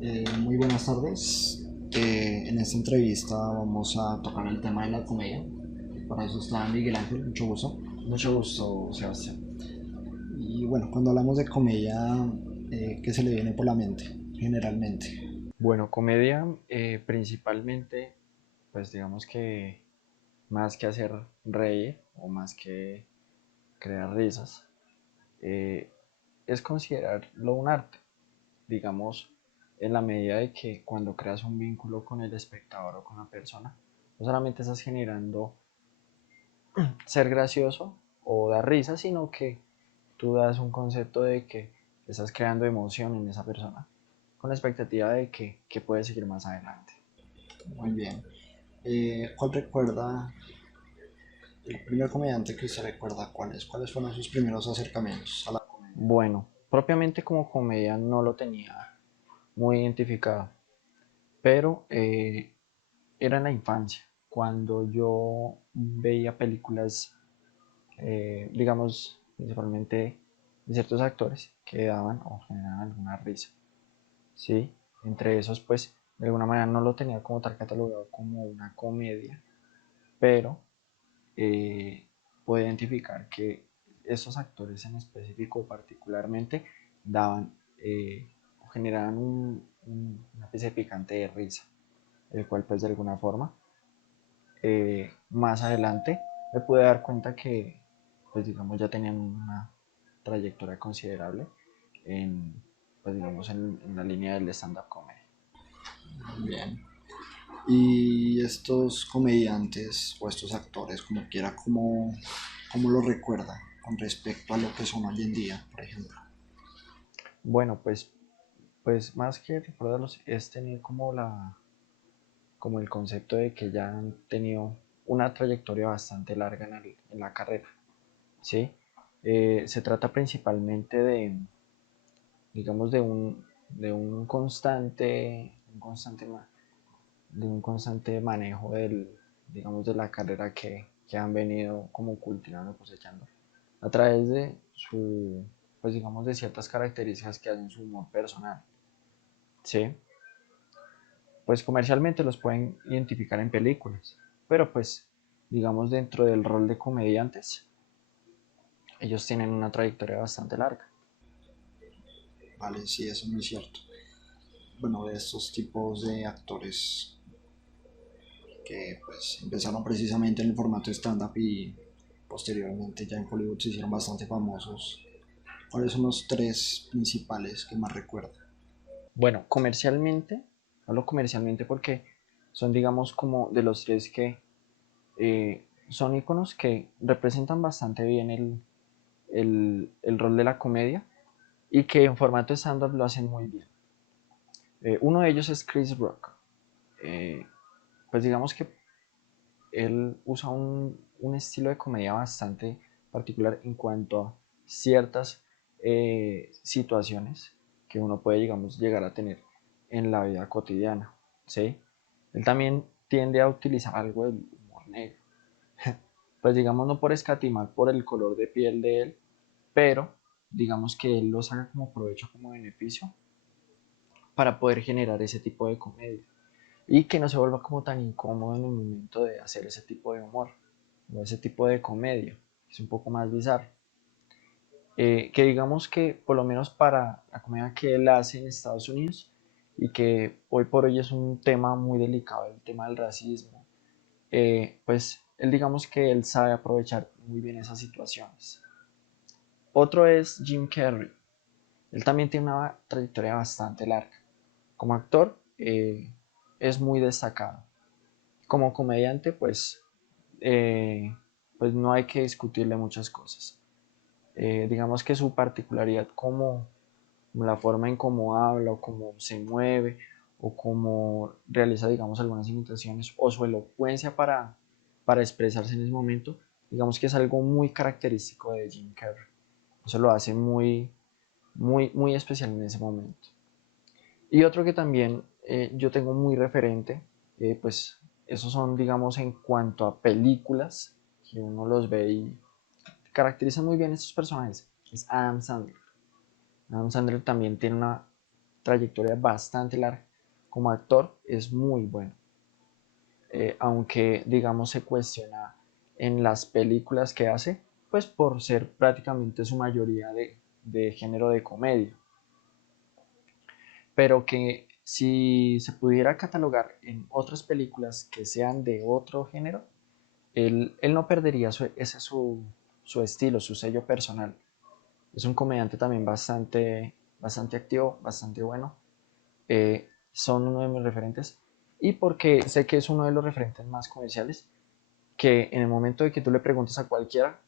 Muy buenas tardes. En esta entrevista vamos a tocar el tema de la comedia. Para eso está Miguel Ángel, mucho gusto. Mucho gusto, Sebastián. Y bueno, cuando hablamos de comedia, ¿qué se le viene por la mente, generalmente? Bueno, comedia principalmente, pues digamos que más que hacer reír o más que crear risas, eh, es considerarlo un arte, digamos, en la medida de que cuando creas un vínculo con el espectador o con la persona, no solamente estás generando ser gracioso o dar risa, sino que tú das un concepto de que estás creando emoción en esa persona, con la expectativa de que puede seguir más adelante. Muy bien. ¿Cuál recuerda el primer comediante que usted recuerda? ¿Cuáles fueron sus primeros acercamientos a la comedia? Bueno, propiamente como comedia no lo tenía muy identificado, pero era en la infancia, cuando yo veía películas, digamos, principalmente de ciertos actores que daban o generaban alguna risa, ¿sí? Entre esos, pues, de alguna manera no lo tenía como tal catalogado como una comedia, pero eh, puedo identificar que esos actores en específico particularmente daban o generaban una especie de picante de risa, el cual pues de alguna forma más adelante me pude dar cuenta que pues digamos ya tenían una trayectoria considerable en pues digamos en la línea del stand-up comedy. Bien. Y estos comediantes o estos actores, como quiera, ¿cómo lo recuerda con respecto a lo que son hoy en día, por ejemplo? Bueno, pues más que recordarlos es tener como el concepto de que ya han tenido una trayectoria bastante larga en la carrera, ¿sí? Se trata principalmente digamos, de un constante manejo digamos, de la carrera que han venido como cultivando, cosechando, a través de pues digamos, de ciertas características que hacen su humor personal, ¿sí? Pues comercialmente los pueden identificar en películas, pero pues digamos dentro del rol de comediantes, ellos tienen una trayectoria bastante larga. Vale, sí, eso es muy cierto. Bueno, de estos tipos de actores que pues empezaron precisamente en el formato stand-up y posteriormente ya en Hollywood se hicieron bastante famosos. ¿Cuáles son los tres principales que más recuerda? Bueno, comercialmente, hablo comercialmente porque son digamos como de los tres que son iconos que representan bastante bien el rol de la comedia y que en formato stand-up lo hacen muy bien. Uno de ellos es Chris Rock. Eh, pues digamos que él usa un estilo de comedia bastante particular en cuanto a ciertas situaciones que uno puede, digamos, llegar a tener en la vida cotidiana, ¿sí? Él también tiende a utilizar algo del humor negro, pues digamos no por escatimar por el color de piel de él, pero digamos que él lo saca como provecho, como beneficio, para poder generar ese tipo de comedia y que no se vuelva como tan incómodo en el momento de hacer ese tipo de humor o ese tipo de comedia, que es un poco más bizarro. Que digamos que por lo menos para la comedia que él hace en Estados Unidos y que hoy por hoy es un tema muy delicado, el tema del racismo, pues él digamos que él sabe aprovechar muy bien esas situaciones. Otro es Jim Carrey. Él también tiene una trayectoria bastante larga. Como actor es muy destacado. Como comediante, pues no hay que discutirle muchas cosas. Digamos que su particularidad como la forma en cómo habla o cómo se mueve o cómo realiza, digamos, algunas imitaciones o su elocuencia para expresarse en ese momento, digamos que es algo muy característico de Jim Carrey. Eso lo hace muy especial en ese momento. Y otro que también yo tengo muy referente, pues esos son, digamos, en cuanto a películas, que uno los ve y caracterizan muy bien estos personajes, es Adam Sandler. Adam Sandler también tiene una trayectoria bastante larga. Como actor es muy bueno. Aunque digamos se cuestiona en las películas que hace, pues por ser prácticamente su mayoría de género de comedia. Pero que si se pudiera catalogar en otras películas que sean de otro género, él no perdería su estilo, su sello personal. Es un comediante también bastante activo, bastante bueno. Son uno de mis referentes. Y porque sé que es uno de los referentes más comerciales, que en el momento de que tú le preguntes a cualquiera,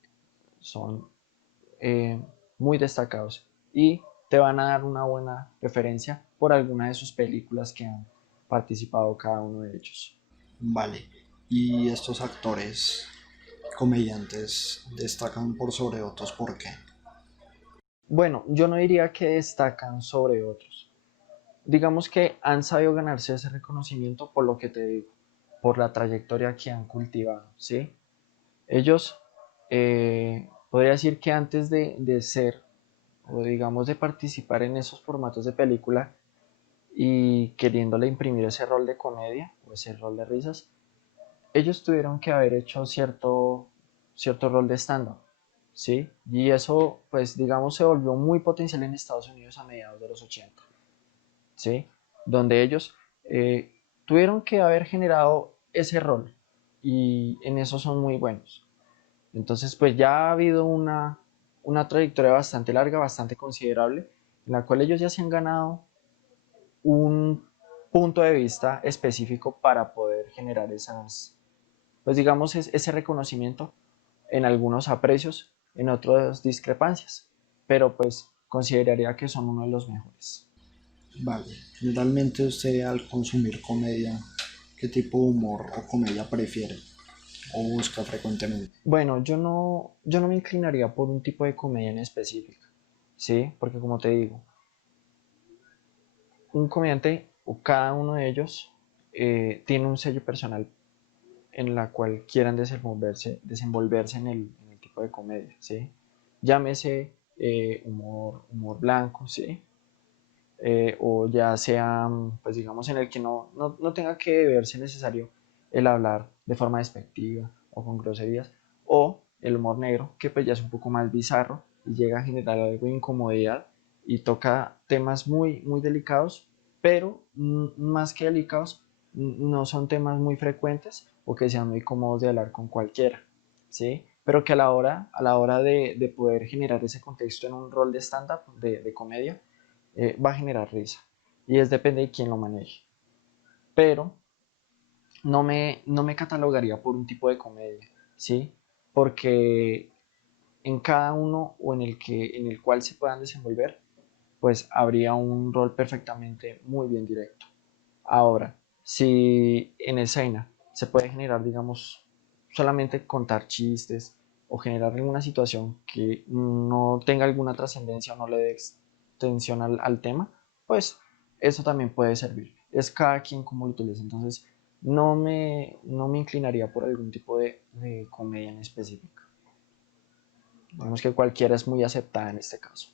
son eh, muy destacados y te van a dar una buena referencia por alguna de sus películas que han participado cada uno de ellos. Vale. Y estos actores comediantes destacan por sobre otros, ¿por qué? Bueno, yo no diría que destacan sobre otros. Digamos que han sabido ganarse ese reconocimiento por lo que te digo, por la trayectoria que han cultivado, ¿sí? Ellos, podría decir que antes de ser, o digamos de participar en esos formatos de película y queriéndole imprimir ese rol de comedia o ese rol de risas, ellos tuvieron que haber hecho cierto rol de stand-up, ¿sí? Y eso, pues digamos, se volvió muy potencial en Estados Unidos a mediados de los 80, ¿sí? Donde ellos tuvieron que haber generado ese rol y en eso son muy buenos. Entonces, pues ya ha habido una trayectoria bastante larga, bastante considerable, en la cual ellos ya se han ganado un punto de vista específico para poder generar pues digamos, ese reconocimiento en algunos aprecios, en otras discrepancias, pero pues consideraría que son uno de los mejores. Vale. Generalmente usted al consumir comedia, ¿qué tipo de humor o comedia prefiere o busca frecuentemente? Bueno, yo no me inclinaría por un tipo de comedia en específico, ¿sí? Porque como te digo, un comediante o cada uno de ellos tiene un sello personal en la cual quieran desenvolverse en el tipo de comedia, ¿sí? Llámese humor blanco, ¿sí? O ya sea, pues digamos, en el que no tenga que verse necesario el hablar de forma despectiva o con groserías, o el humor negro, que pues ya es un poco más bizarro y llega a generar algo de incomodidad y toca temas muy delicados, pero más que delicados, no son temas muy frecuentes o que sean muy cómodos de hablar con cualquiera, ¿sí? Pero que a la hora de poder generar ese contexto en un rol de stand-up, de comedia, va a generar risa. Y es depende de quién lo maneje. Pero no me catalogaría por un tipo de comedia, ¿sí? Porque en cada uno o en el cual se puedan desenvolver, pues habría un rol perfectamente muy bien directo. Ahora, si en escena se puede generar, digamos, solamente contar chistes o generar alguna situación que no tenga alguna trascendencia o no le dé extensión al tema, pues eso también puede servir. Es cada quien como lo utiliza. Entonces, no me inclinaría por algún tipo de comedia en específico. Vale. Digamos que cualquiera es muy aceptada en este caso.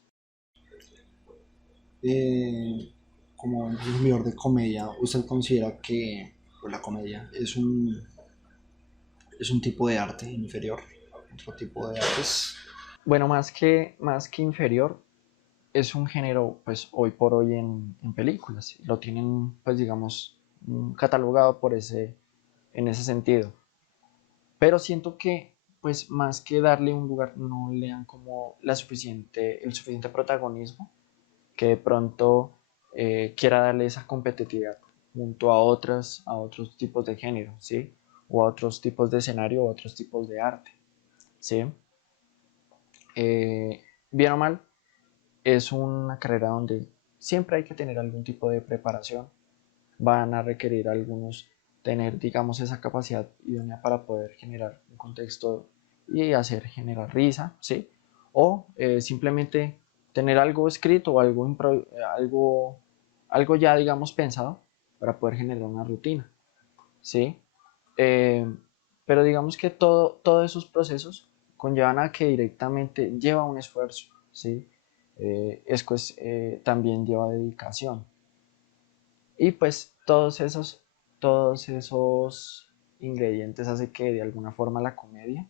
Eh, Como un consumidor de comedia, ¿usted considera que pues, la comedia es un tipo de arte inferior a otro tipo de artes? Bueno, más que inferior, es un género, pues hoy por hoy en películas. Lo tienen, pues digamos, catalogado en ese sentido. Pero siento que, pues más que darle un lugar, no le dan como el suficiente protagonismo que de pronto quiera darle esa competitividad junto a otros tipos de género, ¿sí? O a otros tipos de escenario o a otros tipos de arte, ¿sí? Bien o mal, es una carrera donde siempre hay que tener algún tipo de preparación. Van a requerir algunos tener, digamos, esa capacidad idónea para poder generar un contexto y hacer generar risa, ¿sí? O simplemente tener algo escrito o algo ya, digamos, pensado para poder generar una rutina, ¿sí? Eh, pero digamos que todos esos procesos conllevan a que directamente lleva un esfuerzo, ¿sí? también lleva dedicación. Y pues todos esos ingredientes hace que de alguna forma la comedia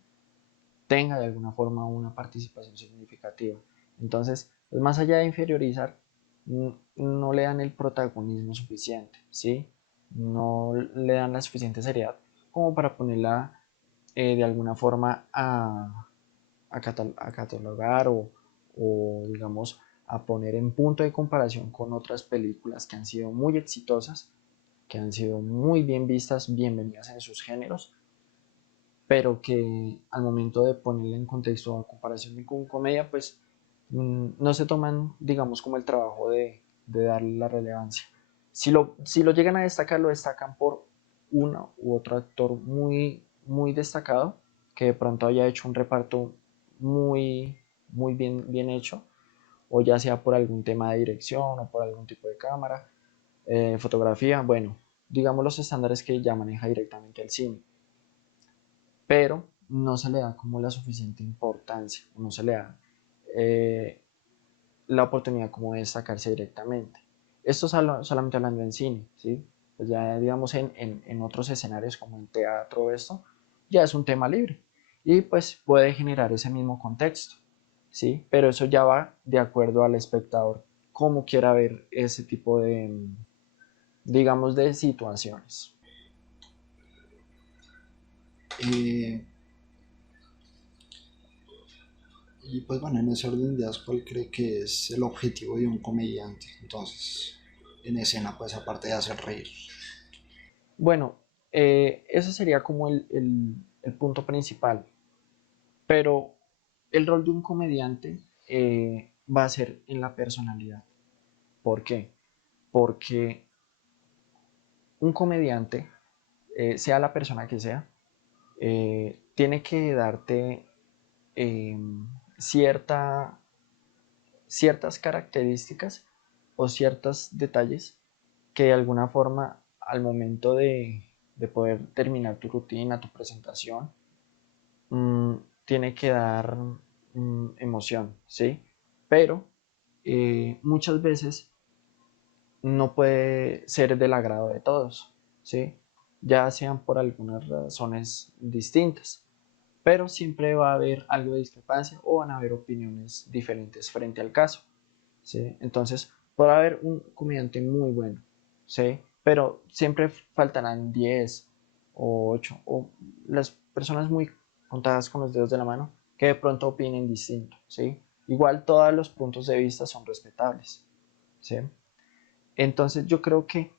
tenga de alguna forma una participación significativa. Entonces, pues más allá de inferiorizar, no le dan el protagonismo suficiente, ¿sí? No le dan la suficiente seriedad como para ponerla de alguna forma a catalogar o, digamos, a poner en punto de comparación con otras películas que han sido muy exitosas, que han sido muy bien vistas, bienvenidas en sus géneros, pero que al momento de ponerla en contexto a comparación con comedia, pues no se toman, digamos, como el trabajo de darle la relevancia. Si lo llegan a destacar, lo destacan por uno u otro actor muy destacado, que de pronto haya hecho un reparto muy bien hecho, o ya sea por algún tema de dirección o por algún tipo de cámara, fotografía, bueno, digamos los estándares que ya maneja directamente el cine, pero no se le da como la suficiente importancia, no se le da eh, la oportunidad como de destacarse directamente. Esto solamente hablando en cine, ¿sí? Pues ya digamos en otros escenarios como en teatro, esto ya es un tema libre y pues puede generar ese mismo contexto, ¿sí? Pero eso ya va de acuerdo al espectador, cómo quiera ver ese tipo de, digamos, de situaciones. Eh, y pues bueno, en ese orden de ideas, ¿cuál cree que es el objetivo de un comediante? Entonces, en escena, pues aparte de hacer reír. Bueno, ese sería como el punto principal, pero el rol de un comediante va a ser en la personalidad. ¿Por qué? Porque un comediante, sea la persona que sea, tiene que darte eh, cierta, ciertas características o ciertos detalles que de alguna forma al momento de poder terminar tu rutina, tu presentación, mmm, tiene que dar emoción, ¿sí? Pero muchas veces no puede ser del agrado de todos, ¿sí? Ya sean por algunas razones distintas, pero siempre va a haber algo de discrepancia o van a haber opiniones diferentes frente al caso, ¿sí? Entonces, podrá haber un comediante muy bueno, ¿sí? Pero siempre faltarán 10 o 8 o las personas muy contadas con los dedos de la mano que de pronto opinen distinto, ¿sí? Igual todos los puntos de vista son respetables, ¿sí? Entonces yo creo que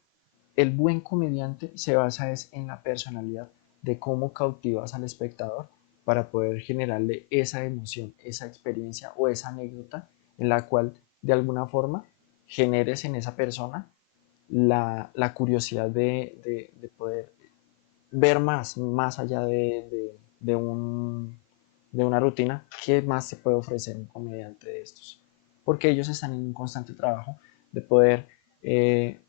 el buen comediante se basa es en la personalidad de cómo cautivas al espectador para poder generarle esa emoción, esa experiencia o esa anécdota en la cual de alguna forma generes en esa persona la curiosidad de poder ver más allá de de una rutina, qué más se puede ofrecer un comediante de estos. Porque ellos están en un constante trabajo de poder eh,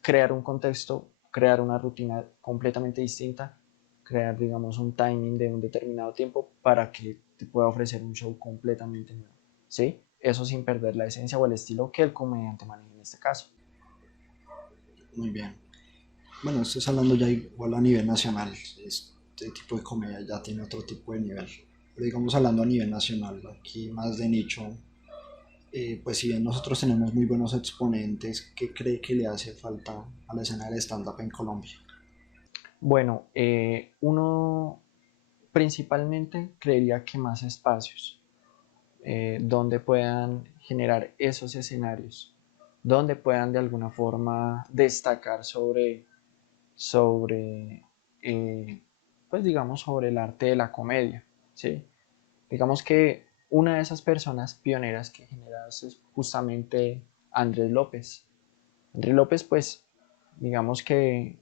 crear un contexto, crear una rutina completamente distinta, crear, digamos, un timing de un determinado tiempo para que te pueda ofrecer un show completamente nuevo, ¿sí? Eso sin perder la esencia o el estilo que el comediante maneja en este caso. Muy bien. Bueno, esto es hablando ya igual a nivel nacional. Este tipo de comedia ya tiene otro tipo de nivel. Pero digamos hablando a nivel nacional, aquí más de nicho, pues si bien nosotros tenemos muy buenos exponentes, ¿qué cree que le hace falta a la escena del stand-up en Colombia? Bueno, uno principalmente creería que más espacios donde puedan generar esos escenarios, donde puedan de alguna forma destacar sobre pues digamos, sobre el arte de la comedia, ¿sí? Digamos que una de esas personas pioneras que genera eso es justamente Andrés López. Andrés López, pues, digamos que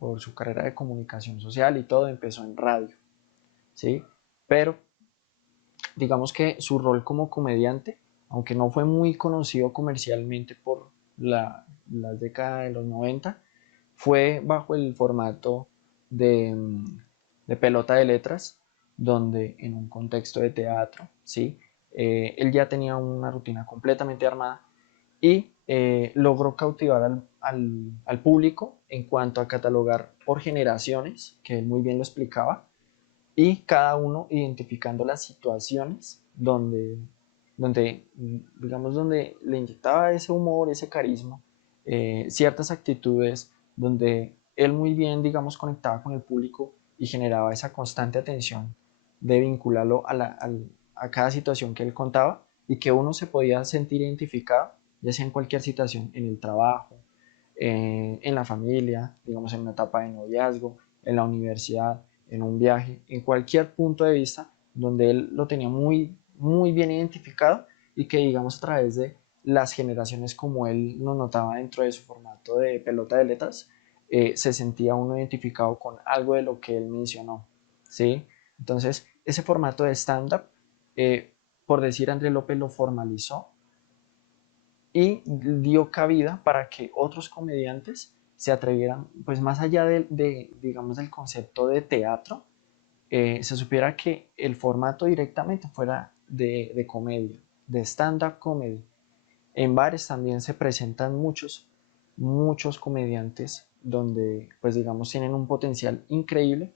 por su carrera de comunicación social y todo, empezó en radio, ¿sí? Pero digamos que su rol como comediante, aunque no fue muy conocido comercialmente por las décadas de los 90, fue bajo el formato de, de pelota de letras, donde en un contexto de teatro, ¿sí? Él ya tenía una rutina completamente armada y logró cautivar al público en cuanto a catalogar por generaciones, que él muy bien lo explicaba, y cada uno identificando las situaciones donde le inyectaba ese humor, ese carisma, ciertas actitudes donde él muy bien, digamos, conectaba con el público y generaba esa constante atención de vincularlo a cada situación que él contaba y que uno se podía sentir identificado, ya sea en cualquier situación, en el trabajo, en la familia, digamos, en una etapa de noviazgo, en la universidad, en un viaje, en cualquier punto de vista donde él lo tenía muy, muy bien identificado y que, digamos, a través de las generaciones como él lo notaba dentro de su formato de pelota de letras, se sentía uno identificado con algo de lo que él mencionó, ¿sí? Entonces, ese formato de stand-up, por decir Andrés López, lo formalizó y dio cabida para que otros comediantes se atrevieran, pues más allá digamos, del concepto de teatro, se supiera que el formato directamente fuera de comedia, de stand-up comedy. En bares también se presentan muchos comediantes donde, pues digamos, tienen un potencial increíble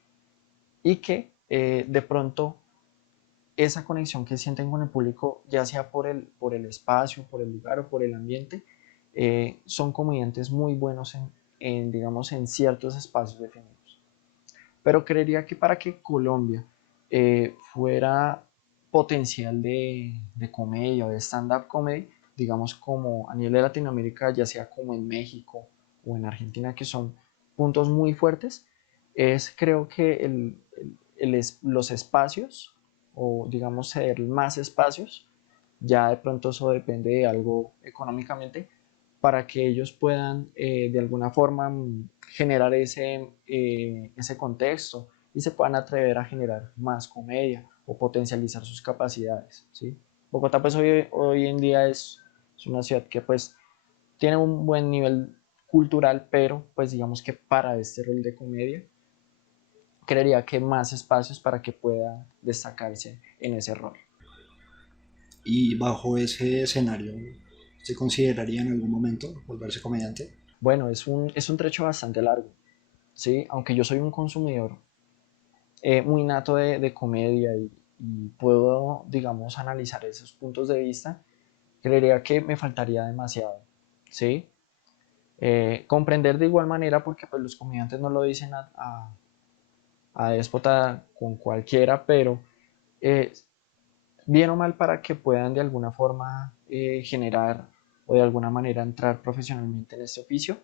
y que de pronto esa conexión que sienten con el público, ya sea por el espacio, por el lugar o por el ambiente, son comediantes muy buenos digamos, en ciertos espacios definidos. Pero creería que para que Colombia fuera potencial de comedia o de stand-up comedy, digamos como a nivel de Latinoamérica, ya sea como en México o en Argentina, que son puntos muy fuertes, es creo que los espacios, o digamos ceder más espacios, ya de pronto eso depende de algo económicamente, para que ellos puedan de alguna forma generar ese contexto y se puedan atrever a generar más comedia o potencializar sus capacidades, ¿sí? Bogotá pues hoy en día es una ciudad que pues tiene un buen nivel cultural, pero pues digamos que para este rol de comedia creería que más espacios para que pueda destacarse en ese rol. Y bajo ese escenario, ¿se consideraría en algún momento volverse comediante? Bueno, es un trecho bastante largo, ¿sí? Aunque yo soy un consumidor muy nato de comedia y puedo, digamos, analizar esos puntos de vista, creería que me faltaría demasiado, ¿sí? Comprender de igual manera, porque pues los comediantes no lo dicen a déspota con cualquiera, pero eh, bien o mal para que puedan de alguna forma generar o de alguna manera entrar profesionalmente en este oficio,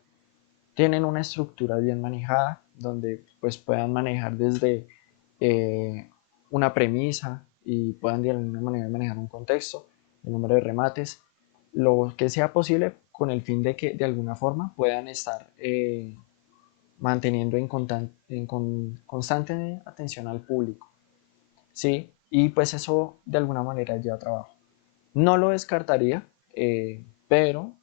tienen una estructura bien manejada donde pues puedan manejar desde eh, una premisa y puedan de alguna manera manejar un contexto, el número de remates, lo que sea posible con el fin de que de alguna forma puedan estar manteniendo constante atención al público, ¿sí? Y pues eso de alguna manera lleva trabajo. No lo descartaría, pero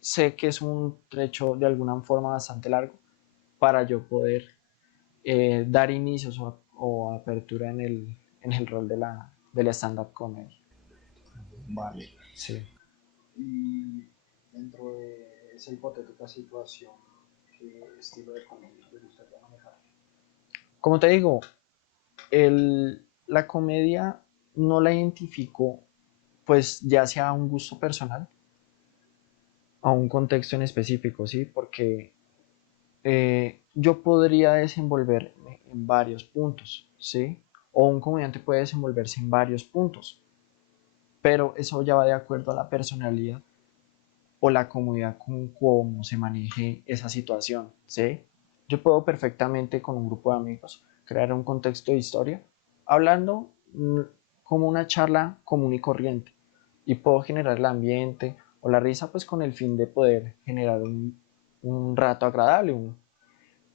sé que es un trecho de alguna forma bastante largo para yo poder dar inicios o apertura en el rol del stand-up comedy. Vale. Sí. Y dentro de esa hipotética situación, ¿qué estilo de comedia te gustaría manejar? Como te digo, la comedia no la identifico pues ya sea a un gusto personal, a un contexto en específico, ¿sí? Porque yo podría desenvolverme en varios puntos, ¿sí? O un comediante puede desenvolverse en varios puntos, pero eso ya va de acuerdo a la personalidad o la comodidad con cómo se maneje esa situación, ¿sí? Yo puedo perfectamente con un grupo de amigos crear un contexto de historia hablando como una charla común y corriente y puedo generar el ambiente o la risa pues con el fin de poder generar un rato agradable,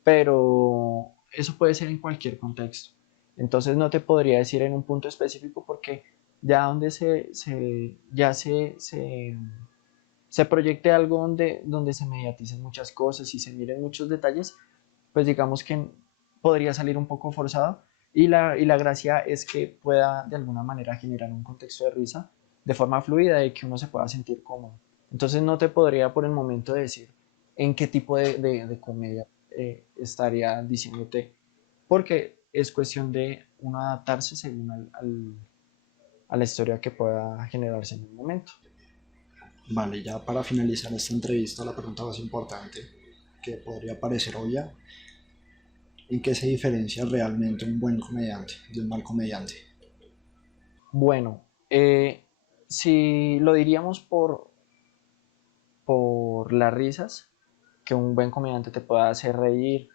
pero eso puede ser en cualquier contexto. Entonces no te podría decir en un punto específico porque ya donde se proyecte algo donde se mediaticen muchas cosas y se miren muchos detalles, pues digamos que podría salir un poco forzado Y la gracia es que pueda de alguna manera generar un contexto de risa de forma fluida y que uno se pueda sentir cómodo. Entonces no te podría por el momento decir en qué tipo de comedia estaría diciéndote, porque es cuestión de uno adaptarse según a la historia que pueda generarse en el momento. Vale, ya para finalizar esta entrevista, la pregunta más importante, que podría parecer obvia, ¿en qué se diferencia realmente un buen comediante de un mal comediante? Bueno, si lo diríamos por las risas, que un buen comediante te pueda hacer reír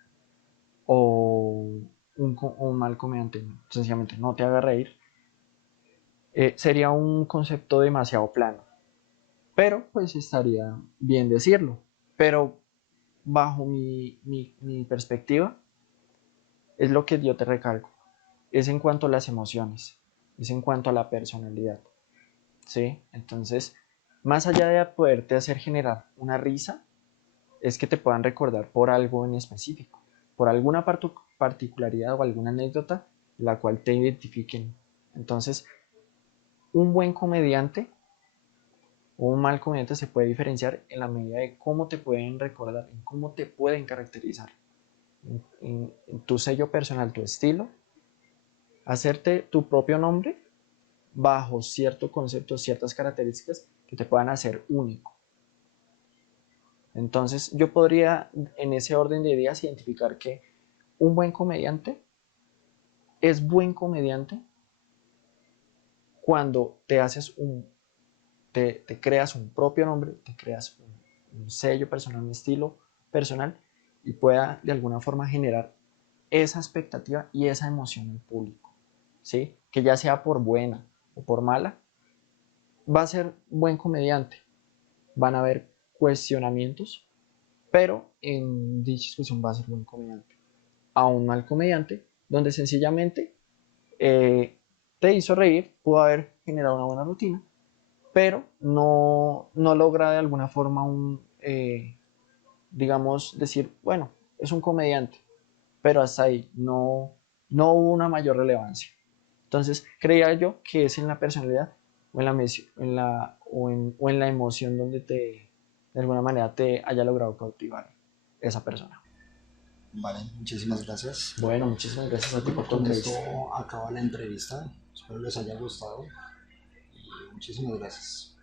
o un mal comediante sencillamente no te haga reír, sería un concepto demasiado plano. Pero pues estaría bien decirlo. Pero bajo mi perspectiva, es lo que yo te recalco. Es en cuanto a las emociones, es en cuanto a la personalidad. ¿Sí? Entonces, más allá de poderte hacer generar una risa, es que te puedan recordar por algo en específico, por alguna particularidad o alguna anécdota la cual te identifiquen. Entonces, un buen comediante o un mal comediante se puede diferenciar en la medida de cómo te pueden recordar, en cómo te pueden caracterizar, en tu sello personal, tu estilo, hacerte tu propio nombre bajo cierto concepto, ciertas características que te puedan hacer único. Entonces yo podría en ese orden de ideas identificar que un buen comediante es buen comediante cuando te creas un propio nombre, te creas un sello personal, un estilo personal y pueda de alguna forma generar esa expectativa y esa emoción en el público, ¿sí? Que ya sea por buena o por mala, va a ser buen comediante. Van a haber cuestionamientos, pero en dicha discusión va a ser buen comediante. A un mal comediante, donde sencillamente te hizo reír, pudo haber generado una buena rutina, pero no logra de alguna forma digamos, decir, bueno, es un comediante, pero hasta ahí no hubo una mayor relevancia. Entonces, creía yo que es en la personalidad o en la emoción donde de alguna manera te haya logrado cautivar esa persona. Vale, muchísimas gracias. Bueno, muchísimas gracias a ti por tu Con esto entrevista. acaba la entrevista. Espero les haya gustado y muchísimas gracias.